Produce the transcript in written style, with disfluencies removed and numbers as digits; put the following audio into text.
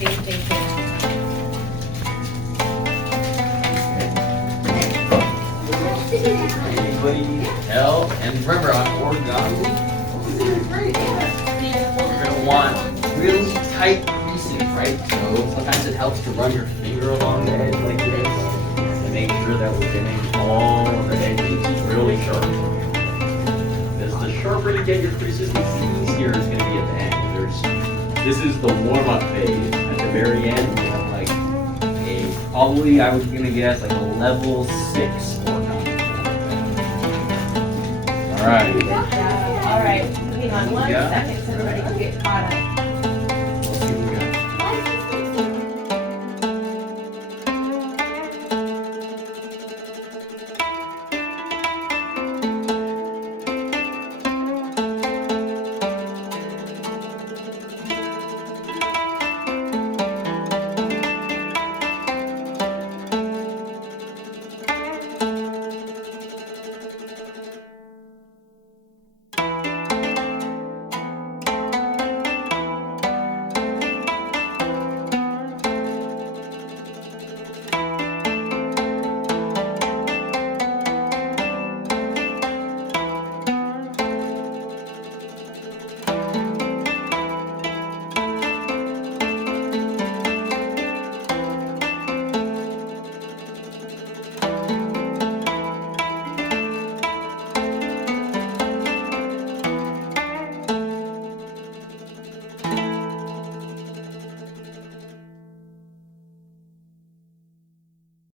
Anybody else? And remember on origami, you're gonna want really tight creases, right? So sometimes it helps to run your finger along the edge like this to make sure that we're getting all of the edges really sharp. Because the sharper you get your creases, the easier it's gonna be at the end. This is the warm-up phase. At the very end, we have like probably, I was gonna guess, like a level 6 origami. All right. All right. Hang on one second so everybody can get caught up.